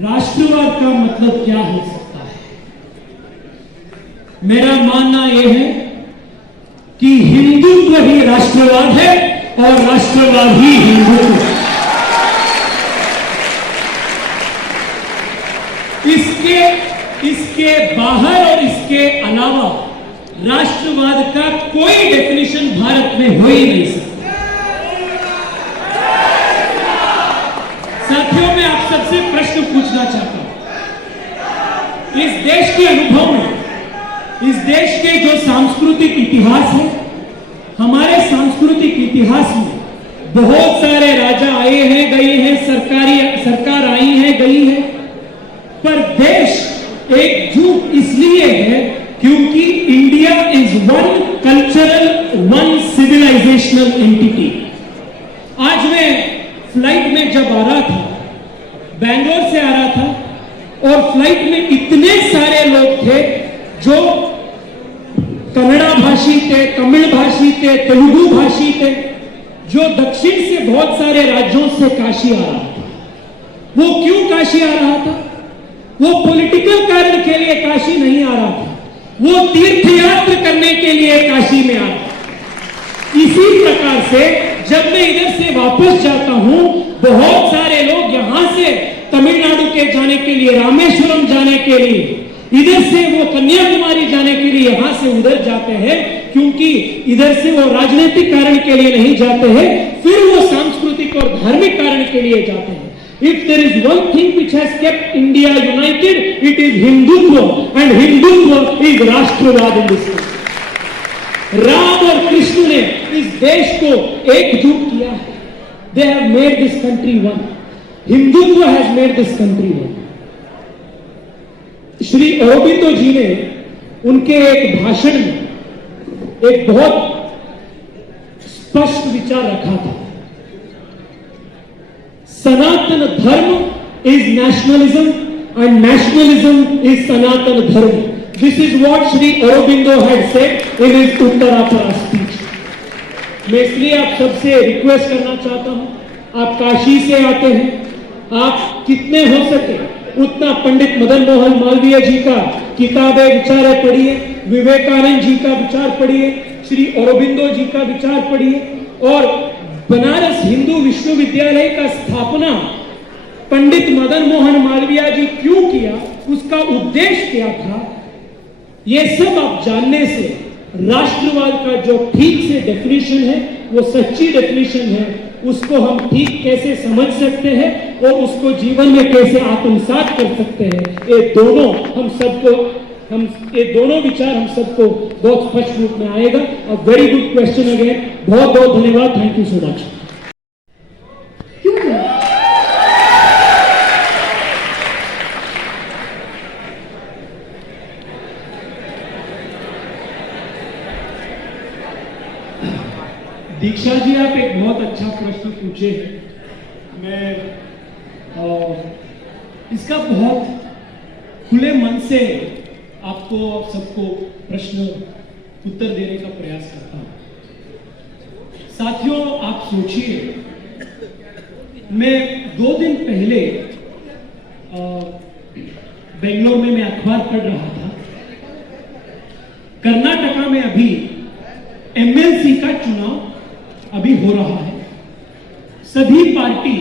राष्ट्रवाद का मतलब क्या हो सकता है। मेरा मानना यह है कि हिंदुत्व ही राष्ट्रवाद है और राष्ट्रवाद ही हिंदुत्व है। इसके बाहर और इसके अलावा राष्ट्रवाद का कोई डेफिनेशन भारत में हो ही नहीं सकता। साथियों, मैं आप सबसे प्रश्न पूछना चाहता हूं। इस देश के अनुभव में, इस देश के जो सांस्कृतिक इतिहास है, हमारे सांस्कृतिक इतिहास में बहुत सारे राजा आए हैं, गए हैं, सरकार आई है, गई है, पर देश एकजुट इसलिए है क्योंकि India is one cultural, one civilisational entity. आज मैं फ्लाइट में जब आ रहा था, बैंगलोर से आ रहा था, और फ्लाइट में इतने सारे लोग थे जो कन्नड़ा भाषी थे, तमिल भाषी थे, तेलुगु भाषी थे, जो दक्षिण से बहुत सारे राज्यों से काशी आ रहा था। वो क्यों काशी आ रहा था? वो पॉलिटिकल कारण के लिए काशी नहीं आ रहा था, वो तीर्थयात्रा करने के लिए काशी में आ रहा था। इसी प्रकार से जब मैं इधर से वापस जाता हूं, बहुत सारे लोग यहां से तमिलनाडु के जाने के लिए, रामेश्वरम जाने के लिए, इधर से वो कन्याकुमारी जाने के लिए यहां से उधर जाते हैं, क्योंकि इधर से वो राजनीतिक कारण के लिए नहीं जाते हैं, फिर वो सांस्कृतिक और धार्मिक कारण के लिए जाते हैं। If there is one thing which has kept India united, it is Hindutva, and Hindutva is राष्ट्रवाद in this country. राम और कृष्ण ने इस देश को एकजुट किया है। They have made this country one. Hindutva has made this country one. Shri Aurobindo जी ने उनके एक भाषण में एक बहुत स्पष्ट विचार रखा था। Sanatan Dharma is nationalism and nationalism is Sanatan Dharma. This is what Shri Aurobindo had said in his Uttarpara speech. मैं इसलिए आप सबसे रिक्वेस्ट करना चाहता हूं, आप काशी से आते हैं, आप कितने हो सके उतना पंडित मदन मोहन मालवीय जी का किताबें विचारें पढ़िए, विवेकानंद जी का विचार पढ़िए, श्री अरबिंदो जी का विचार पढ़िए, और बनारस हिंदू विश्वविद्यालय का स्थापना पंडित मदन मोहन मालवीय जी क्यों किया, उसका उद्देश्य क्या था, ये सब आप जानने से राष्ट्रवाद का जो ठीक से डेफिनेशन है, वो सच्ची डेफिनेशन है, उसको हम ठीक कैसे समझ सकते हैं और उसको जीवन में कैसे आत्मसात कर सकते हैं, ये दोनों विचार हम सबको बहुत स्पष्ट रूप में आएगा। और वेरी गुड क्वेश्चन अगेन, बहुत बहुत धन्यवाद, thank you so much. Diksha ji, आप एक बहुत अच्छा प्रश्न पूछे। मैं इसका बहुत खुले मन से आपको सबको प्रश्न उत्तर देने का प्रयास करता हूं। साथियों, आप सोचिए, मैं 2 दिन पहले बेंगलोर में मैं अखबार पढ़ रहा था। कर्नाटका में अभी एमएलसी का चुनाव अभी हो रहा है। सभी पार्टी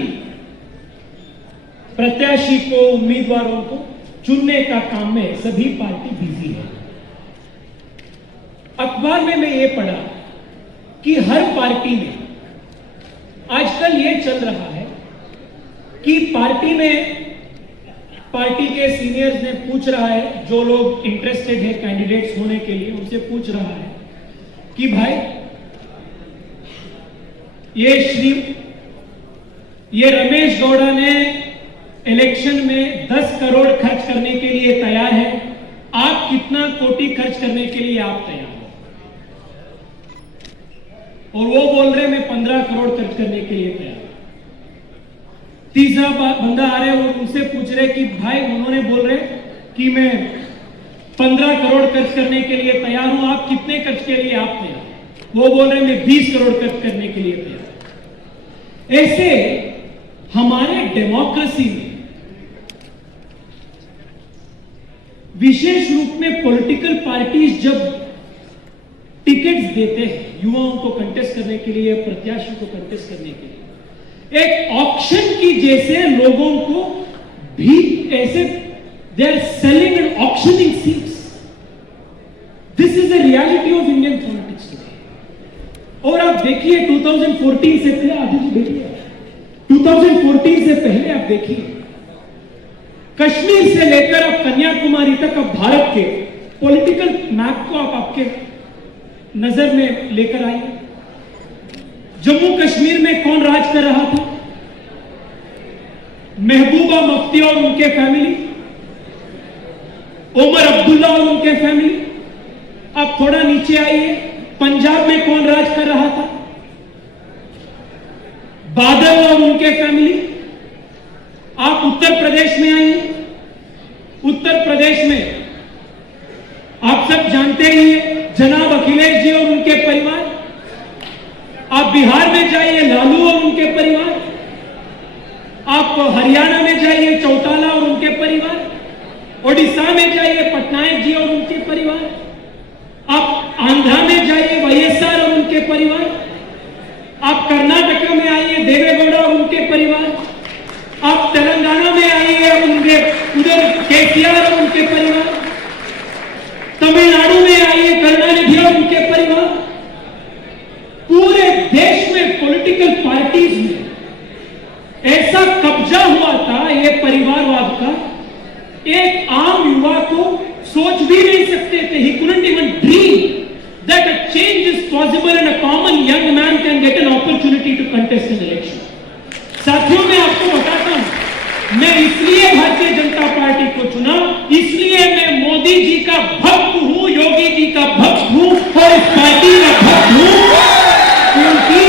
प्रत्याशी को, उम्मीदवारों को चुनने का काम में सभी पार्टी बिजी है। अखबार में मैं ये पढ़ा कि हर पार्टी में आजकल ये चल रहा है कि पार्टी के सीनियर्स ने पूछ रहा है, जो लोग इंटरेस्टेड है कैंडिडेट्स होने के लिए, उनसे पूछ रहा है कि भाई ये रमेश गौड़ा ने इलेक्शन में 10 करोड़ खर्च करने के लिए तैयार है, आप कितना कोटी खर्च करने के लिए आप तैयार हो? और वो बोल रहे मैं 15 करोड़ खर्च करने के लिए तैयार हूं। तीसरा बंदा आ रहे और उनसे पूछ रहे कि भाई, उन्होंने बोल रहे कि मैं 15 करोड़ खर्च करने के लिए तैयार हूं, आप कितने खर्च के लिए आप तैयार? वो बोल रहे मैं 20 करोड़ खर्च करने के लिए तैयार। ऐसे हमारे डेमोक्रेसी में विशेष रूप में पॉलिटिकल पार्टीज जब टिकट्स देते हैं युवाओं को कंटेस्ट करने के लिए, प्रत्याशी को कंटेस्ट करने के लिए, एक ऑक्शन की जैसे लोगों को भी ऐसे they are selling and auctioning seats. This is the reality of Indian politics today. और आप देखिए 2014 से पहले, आदि जी देखिए 2014 से पहले आप देखिए, कश्मीर से लेकर अब कन्याकुमारी तक अब भारत के पॉलिटिकल मैप को आप आपके नजर में लेकर आइए. जम्मू कश्मीर में कौन राज कर रहा था? महबूबा मुफ्ती और उनके फैमिली, उमर अब्दुल्ला और उनके फैमिली. आप थोड़ा नीचे आइए, पंजाब में कौन राज कर रहा था? बादल और उनके फैमिली. आप उत्तर प्रदेश में आइए, उत्तर प्रदेश में आप सब जानते ही हैं जनाब अखिलेश जी और उनके परिवार. आप बिहार में जाइए, लालू और उनके परिवार. आप हरियाणा में जाइए, चौटाला और उनके परिवार. ओडिशा में जाइए, पटनायक जी और उनके परिवार. आप आंध्रा में जाइए, वाईएसआर और उनके परिवार. आप कर्नाटक में आइए, देवेगौड़ा और उनके परिवार. आप तेलंगाना में आइए, उनके उधर केसीआर और उनके परिवार. तमिलनाडु में आइए, करुणानिधि और उनके परिवार. पूरे देश में पॉलिटिकल पार्टीज में ऐसा कब्जा हुआ था ये परिवारवाद का, एक आम युवा को सोच भी नहीं सकते थे. He couldn't even dream that a change is possible and a common young man can get an opportunity to contest an election. साथियों, मैं आपको बताता हूं, मैं इसलिए भारतीय जनता पार्टी को चुना, इसलिए मैं मोदी जी का भक्त हूं, योगी जी का भक्त हूं और इस पार्टी का भक्त हूं, क्योंकि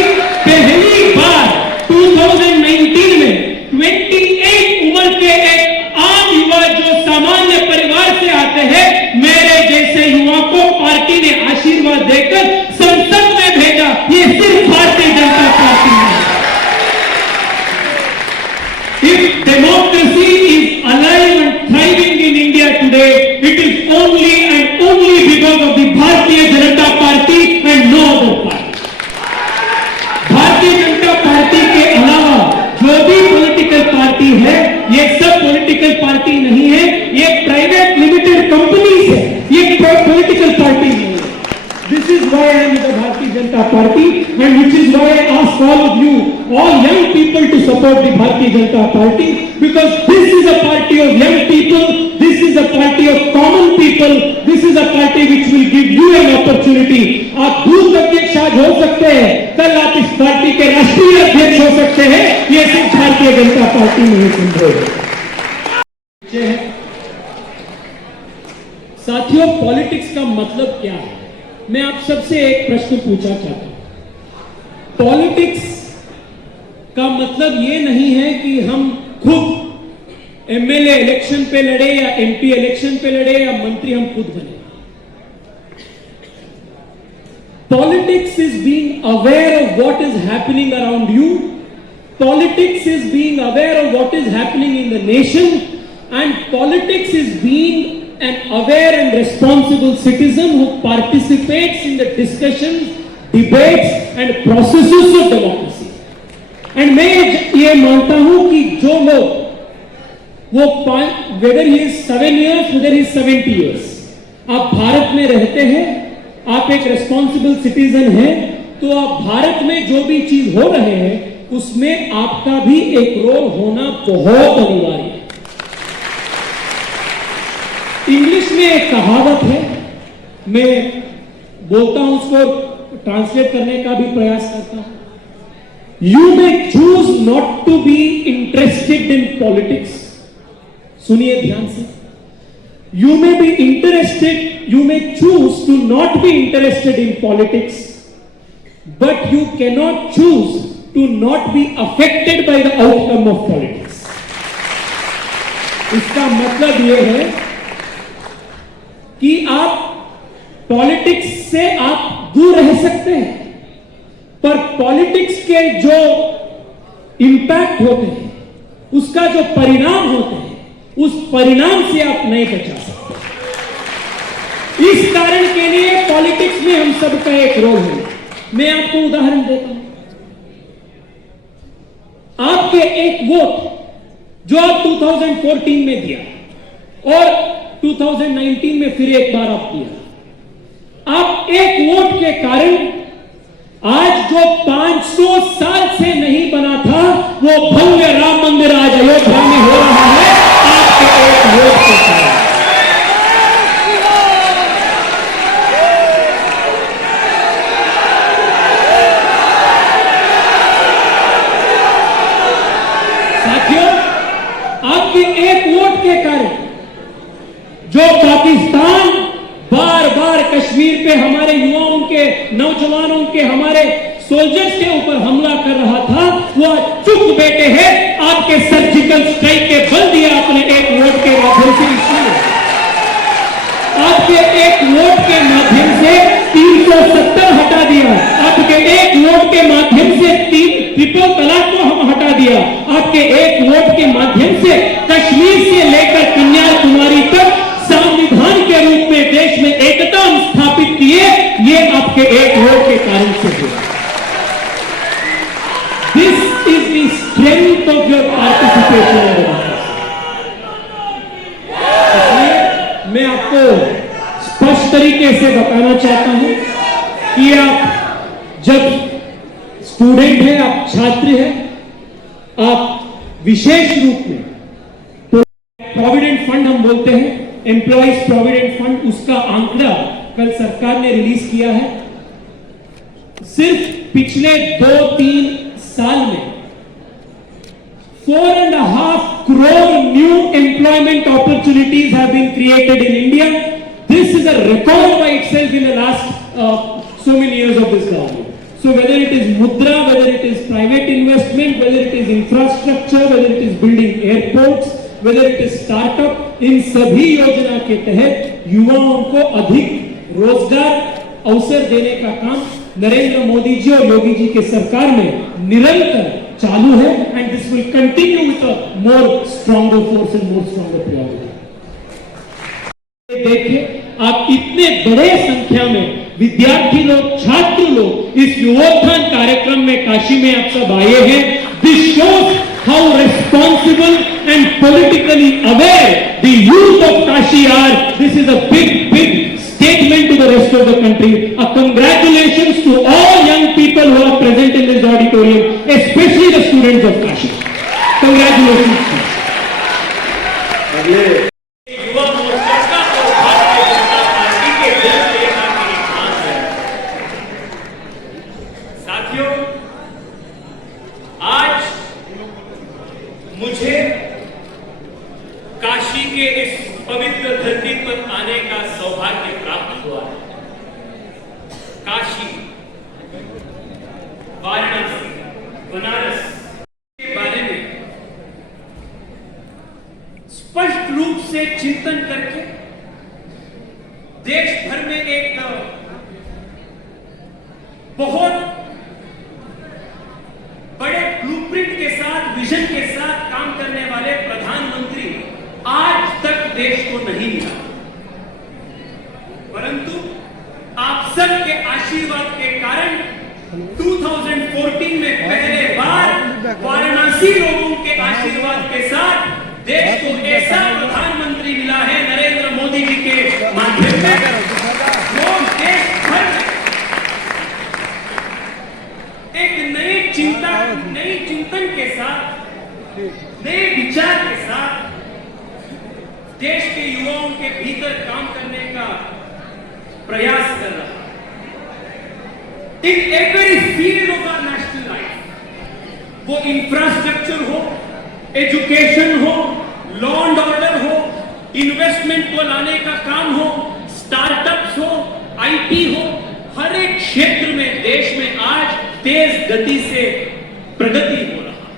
पहली बार 2019 में 28 उम्र के एक आम युवा जो सामान्य परिवार से आते हैं, मेरे जैसे युवा को पार्टी ने आशीर्वाद देकर संसद में भेजा. ये सिर्फ भारतीय जनता पार्टी है. If democracy is alive and thriving in India today, it is only and only because of the Bharatiya Janata Party and no other party. Bharatiya Janata party के अलावा जो भी पॉलिटिकल पार्टी है, ये सब पॉलिटिकल पार्टी नहीं है, ये प्राइवेट लिमिटेड कंपनीज है, ये पॉलिटिकल पार्टी नहीं है. This is why I am with the Bharatiya Janata Party, and which is why I ask all of you, all young people, to support the Bharatiya Janata Party, because this is a party of young people, this is a party of common people, this is a party which will give you an opportunity. आप booth अध्यक्ष आज हो सकते हैं, कल आप इस party के राष्ट्रीय अध्यक्ष हो सकते हैं. ये सिर्फ भारतीय जनता पार्टी में ही संभव है. साथियों, पॉलिटिक्स का मतलब क्या है? मैं आप सबसे एक प्रश्न पूछना चाहता हूं. पॉलिटिक्स का मतलब यह नहीं है कि हम खुद एमएलए इलेक्शन पे लड़े या एमपी इलेक्शन पे लड़े या मंत्री हम खुद बने. Politics is being aware of what is happening around you. Politics is being aware of what is happening in the nation, and politics is being an aware and responsible citizen who participates in the discussions, debates and processes of democracy. And मैं ये मानता हूं कि जो लोग वो whether he is 7 years, whether he is 70 years, आप भारत में रहते हैं, आप एक responsible citizen हैं, तो आप भारत में जो भी चीज हो रहे हैं उसमें आपका भी एक रोल होना बहुत अनिवार्य है. इंग्लिश में एक कहावत है, मैं बोलता हूं, उसको ट्रांसलेट करने का भी प्रयास करता हूं. You may choose not to be interested in politics. सुनिए ध्यान से. You may be interested, you may choose to not be interested in politics, but you cannot choose to not be affected by the outcome of politics. इसका मतलब यह है कि आप politics से आप दूर रह सकते हैं, पर पॉलिटिक्स के जो इंपैक्ट होते हैं, उसका जो परिणाम होते हैं, उस परिणाम से आप नहीं बचा सकते. इस कारण के लिए पॉलिटिक्स में हम सबका एक रोल है। मैं आपको उदाहरण देता हूं। आपके एक वोट जो आप 2014 में दिया और 2019 में फिर एक बार आप दिया, आप एक वोट के कारण आज जो 500 साल से नहीं बना था वो भव्य राम मंदिर आज अयोध्या में हो रहा है, आपके एक वोट के कारण। साथियों, आपके एक वोट के कारण जो पाकिस्तान बार बार कश्मीर पे हमारे युवाओं के, नौजवानों के, हमारे सोल्जर्स के ऊपर हमला कर रहा था, वो चुप बैठे हैं। आपके सर्जिकल स्ट्राइक के बल दिया अपने एक वोट के माध्यम से। आपके एक वोट के माध्यम से 370 हटा दिया। आपके एक वोट के माध्यम से ट्रिपल तलाक को हम हटा दिया। आपके एक वोट के माध्यम से कश्मीर से लेकर कन्याकुमारी तक संविधान के रूप में देश में एकता स्थापित किए। ये आपके एक वोट के कारण से हुआ। This is the strength of your participation. इसलिए मैं आपको स्पष्ट तरीके से बताना चाहता हूं कि आप जब स्टूडेंट हैं, आप छात्र हैं, आप विशेष रूप में तो प्रोविडेंट फंड हम बोलते हैं, एम्प्लॉइज प्रोविडेंट फंड, उसका आंकड़ा कल सरकार ने रिलीज किया है। सिर्फ पिछले 2-3 साल में 4.5 crore new employment opportunities have been created in India. This is a record by itself in the last so many years of this government. So whether it is Mudra, whether it is private investment, whether it is infrastructure, whether it is building airports, whether it is startup, इन सभी योजना के तहत युवाओं को अधिक रोजगार अवसर देने का काम नरेंद्र मोदी जी और योगी जी के सरकार में निरंतर चालू है। And this will continue with a more stronger force and more stronger priority. देखिए, आप इतने बड़े संख्या में विद्यार्थी लोग, छात्र लोग इस युवोत्थान कार्यक्रम में काशी में आप सब आए हैं। This shows how responsible and politically aware the youth of Kashi are. This is a big statement to the rest of the country. A congratulations to all young people who are present in this auditorium, especially the students of Kashi. Congratulations. Yuva Morcha का तो Bharatiya Janata party के दिल से एक खास है। साथियों, आज मुझे काशी के इस पवित्र धरती पर आने का सौभाग्य प्राप्त हुआ है। काशी, वाराणसी, बनारस के बारे में स्पष्ट रूप से चिंतन करके देश भर में एक बहुत बड़े ब्लूप्रिंट के साथ, विजन के साथ काम करने वाले प्रधानमंत्री आज तक देश को नहीं मिला। परंतु आप सब के आशीर्वाद के कारण 2014 में पहले बार वाराणसी लोगों के आशीर्वाद के साथ देश को ऐसा प्रधानमंत्री मिला है नरेंद्र मोदी जी के माध्यम से, जो देश भर में एक नई चिंतन के साथ, नए विचार के साथ देश के युवाओं के भीतर काम करने का प्रयास कर रहा है। In every field of our national life, वो इंफ्रास्ट्रक्चर हो, एजुकेशन हो, लॉ एंड ऑर्डर हो, इन्वेस्टमेंट को लाने का काम हो, स्टार्टअप्स हो, आईटी हो, हर एक क्षेत्र में देश में आज तेज गति से प्रगति हो रहा है।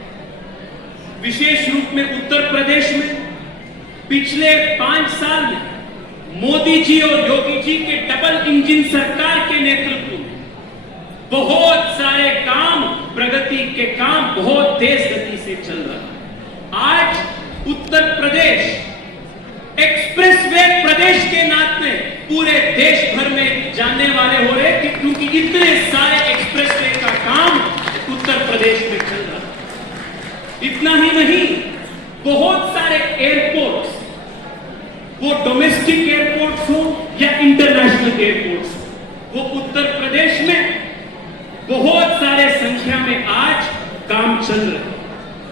विशेष रूप में उत्तर प्रदेश में पिछले 5 साल में मोदी जी और योगी जी के डबल इंजन सरकार के नेतृत्व में बहुत सारे काम, प्रगति के काम बहुत तेज गति से चल रहा है। आज उत्तर प्रदेश एक्सप्रेसवे प्रदेश के नाते पूरे देश भर में जानने वाले हो रहे कि क्योंकि इतने सारे एक्सप्रेसवे का काम उत्तर प्रदेश में चल रहा है। इतना ही नहीं, बहुत सारे एयरपोर्ट्स, वो डोमेस्टिक एयरपोर्ट्स हो या इंटरनेशनल एयरपोर्ट्स, वो उत्तर प्रदेश में बहुत सारे संख्या में आज काम चल रहा है।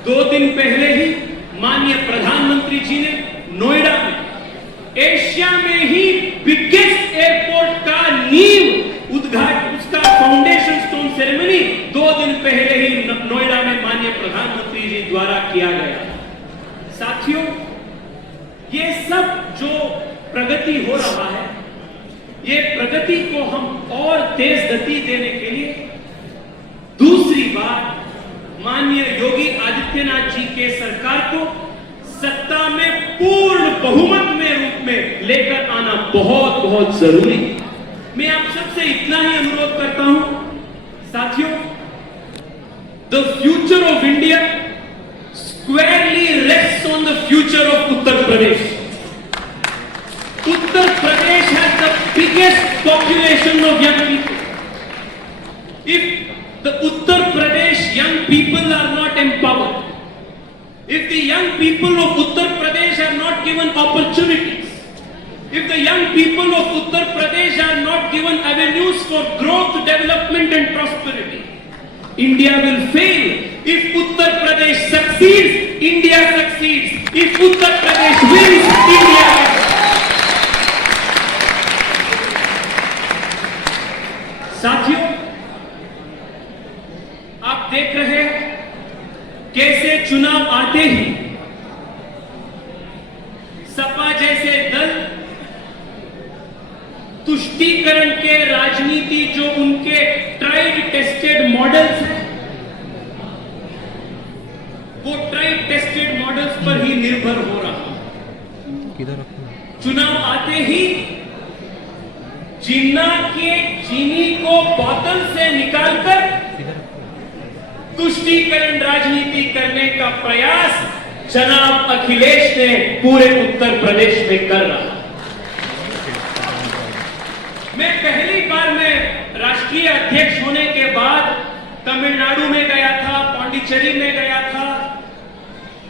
2 दिन पहले ही माननीय प्रधानमंत्री जी ने नोएडा में एशिया में ही बिगेस्ट एयरपोर्ट का नींव उद्घाटन, उसका फाउंडेशन स्टोन सेरेमनी 2 दिन पहले ही नोएडा में माननीय प्रधानमंत्री जी द्वारा किया गया। साथियों, ये सब जो प्रगति हो रहा है, ये प्रगति को हम और तेज गति देने के लिए दूसरी बार माननीय योगी आदित्यनाथ जी के सरकार को सत्ता में पूर्ण बहुमत में रूप में लेकर आना बहुत बहुत जरूरी है। मैं आप सबसे इतना ही अनुरोध करता हूं साथियों, the future of India squarely rests on the future of Uttar Pradesh. Uttar Pradesh has the biggest population of young people. If the Uttar Pradesh young people are not empowered, if the young people of Uttar Pradesh are not given opportunities, if the young people of Uttar Pradesh are not given avenues for growth, development and prosperity, India will fail. If Uttar Pradesh succeeds, India succeeds. If Uttar Pradesh wins, India wins. साथियों, आप देख रहे हैं कैसे चुनाव आते ही सपा जैसे दल तुष्टीकरण के राजनीति, जो उनके ट्राइड टेस्टेड मॉडल्स हैं, वो ट्राइड टेस्टेड मॉडल्स पर ही निर्भर हो रहा है। चुनाव आते ही जिन्ना के चीनी को बोतल से निकालकर तुष्टीकरण राजनीति करने का प्रयास जनाब अखिलेश ने पूरे उत्तर प्रदेश में कर रहा। मैं पहली बार में राष्ट्रीय अध्यक्ष होने के बाद तमिलनाडु में गया था, पांडिचेरी में गया था,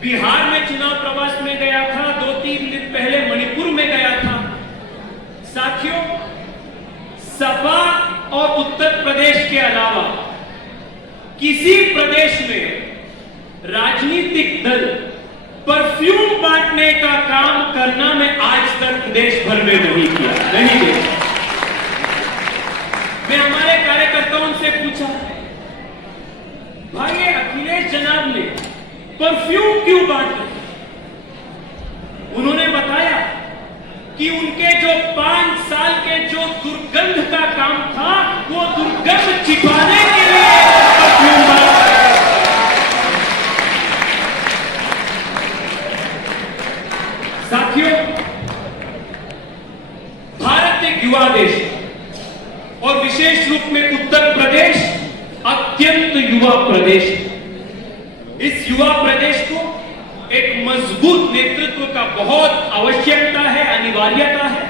बिहार में चुनाव प्रवास में गया था, 2-3 दिन पहले मणिपुर में गया था। साथियों, सपा और उत्तर प्रदेश के अलावा किसी प्रदेश में राजनीतिक दल परफ्यूम बांटने का काम करना मैं आज तक देश भर में नहीं किया, नहीं देखा। मैं हमारे कार्यकर्ताओं से पूछा, भाई ये अखिलेश जनाब ने परफ्यूम क्यों बांटे? उन्होंने बताया कि उनके जो 5 साल के जो दुर्गंध का काम था, वो दुर्गंध छिपाने के लिए परफ्यूम बांटा। साथियों, भारत एक युवा देश है और विशेष रूप में उत्तर प्रदेश अत्यंत युवा प्रदेश है। इस युवा प्रदेश को एक मजबूत नेतृत्व का बहुत आवश्यकता है, अनिवार्यता है।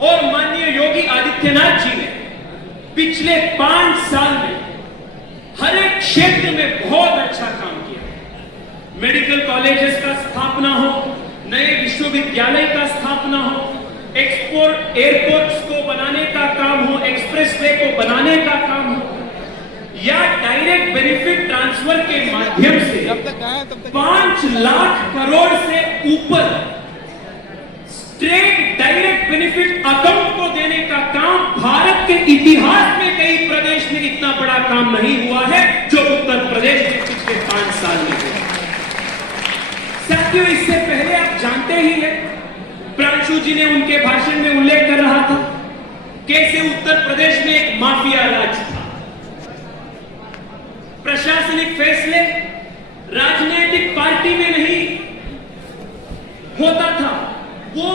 और माननीय योगी आदित्यनाथ जी ने पिछले 5 साल में हर एक क्षेत्र में बहुत अच्छा काम किया। मेडिकल कॉलेजेस का स्थापना हो, नए विश्वविद्यालय का स्थापना हो, एक्सपोर्ट एयरपोर्ट्स को बनाने का काम हो, एक्सप्रेसवे को बनाने का काम हो, या डायरेक्ट बेनिफिट ट्रांसफर के माध्यम से 5 लाख करोड़ से ऊपर स्ट्रेट डायरेक्ट बेनिफिट अकाउंट को देने का काम भारत के इतिहास में कई प्रदेश में इतना बड़ा काम नहीं हुआ है जो उत्तर प्रदेश में पिछले 5 साल में हुआ। साथियों, इससे पहले आप जानते ही हैं, प्रांशु जी ने उनके भाषण में उल्लेख कर रहा था कैसे उत्तर प्रदेश में एक माफिया राज था। प्रशासनिक फैसले राजनीतिक पार्टी में नहीं होता था, वो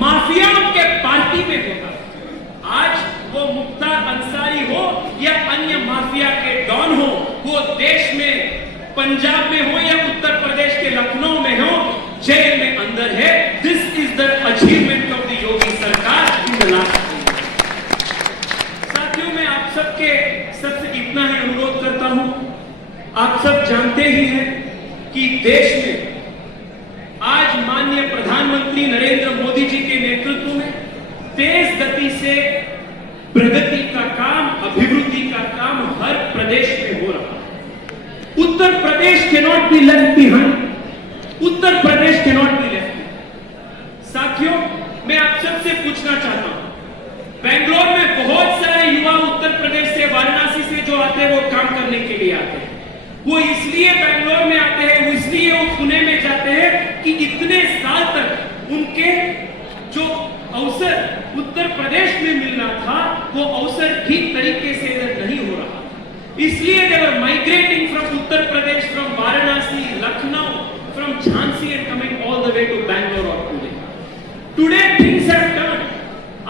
माफियाओं के पार्टी में होता था। आज वो मुख्तार अंसारी हो या अन्य माफिया के डॉन हो, वो देश में, पंजाब में हो या उत्तर प्रदेश के लखनऊ में हो, जेल में अंदर है। This is the achievement of the Yogi sarkar. जानते ही हैं कि देश में आज माननीय प्रधानमंत्री नरेंद्र मोदी जी के नेतृत्व में तेज गति से प्रगति का काम, अभिवृद्धि का काम हर प्रदेश में हो रहा है। Uttar Pradesh can not be left behind. Uttar Pradesh can not be left behind. साथियों, मैं आप सबसे पूछना चाहता हूं, बेंगलोर में बहुत सारे युवा उत्तर प्रदेश से, वाराणसी से जो आते हैं वो काम करने के लिए आते हैं। वो इसलिए बेंगलोर में आते हैं, वो इसलिए वो पुणे में जाते हैं कि इतने साल तक उनके जो अवसर उत्तर प्रदेश में मिलना था वो अवसर ठीक तरीके से नहीं हो रहा। इसलिए they were migrating from Uttar Pradesh, from Varanasi, Lucknow, from Jhansi and coming all the way to Bangalore or Pune. Today things have turned.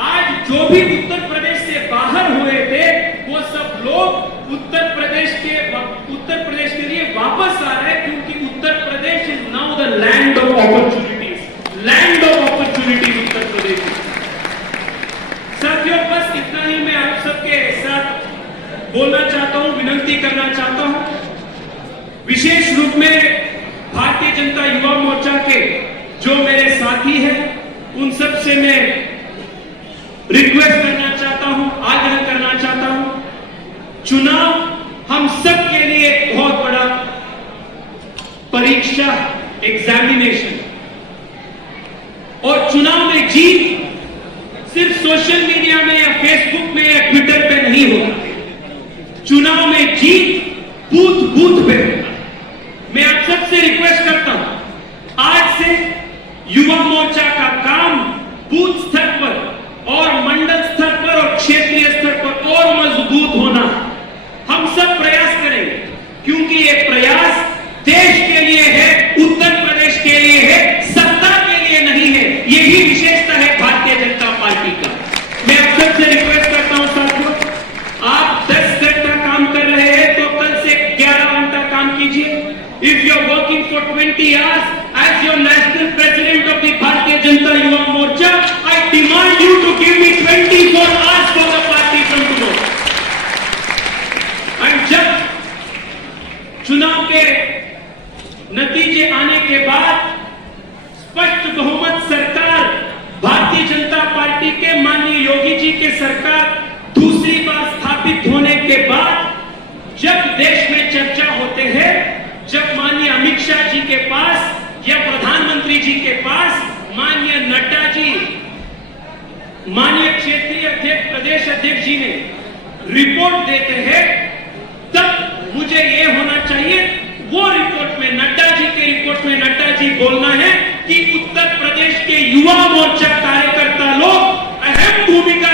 आज जो भी उत्तर प्रदेश से बाहर हुए थे वो सब लोग उत्तर प्रदेश के लिए वापस आ रहे हैं, क्योंकि Uttar Pradesh is now the land of opportunities. Land of opportunities Uttar Pradesh. साथियों, बस इतना ही मैं आप सबके साथ बोलना चाहता हूं, विनती करना चाहता हूं। विशेष रूप में भारतीय जनता युवा मोर्चा के जो मेरे साथी हैं उन सब से मैं रिक्वेस्ट करना चाहता हूं, आग्रह करना चाहता हूं। चुनाव हम सब के लिए एक बहुत बड़ा परीक्षा, एग्जामिनेशन, और चुनाव में जीत सिर्फ सोशल मीडिया में या फेसबुक में या ट्विटर पे नहीं होगा। चुनाव में जीत बूथ बूथ पे होगा। मैं आप सबसे रिक्वेस्ट करता हूं, आज से युवा मोर्चा का काम बूथ स्तर पर और मंडल स्तर पर और क्षेत्रीय स्तर पर और मजबूत होना। हम सब प्रयास करेंगे, क्योंकि ये प्रयास देश के लिए है, उत्तर प्रदेश के लिए है, सत्ता के लिए नहीं है। यही विशेषता है भारतीय जनता पार्टी का। मैं आप सबसे रिक्वेस्ट करता हूं साथियों, आप 10 घंटा काम कर रहे हैं तो कल से 11 घंटा काम कीजिए। If you are working for 20 hours as your national president of the Bharatiya Janata Yuva Morcha, I demand you to give me 24 hours for the party from tomorrow. And जब चुनाव के नतीजे आने के बाद स्पष्ट बहुमत सरकार भारतीय जनता पार्टी के माननीय योगी जी के सरकार दूसरी बार स्थापित होने के बाद जब देश में चर्चा होते हैं, जब माननीय अमित शाह जी के पास या प्रधानमंत्री जी के पास माननीय नड्डा जी, माननीय क्षेत्रीय अध्यक्ष, प्रदेश अध्यक्ष जी ने रिपोर्ट देते हैं, तब मुझे यह होना चाहिए वो रिपोर्ट में, नड्डा जी के रिपोर्ट में नड्डा जी बोलना है कि उत्तर प्रदेश के युवा मोर्चा कार्यकर्ता लोग अहम भूमिका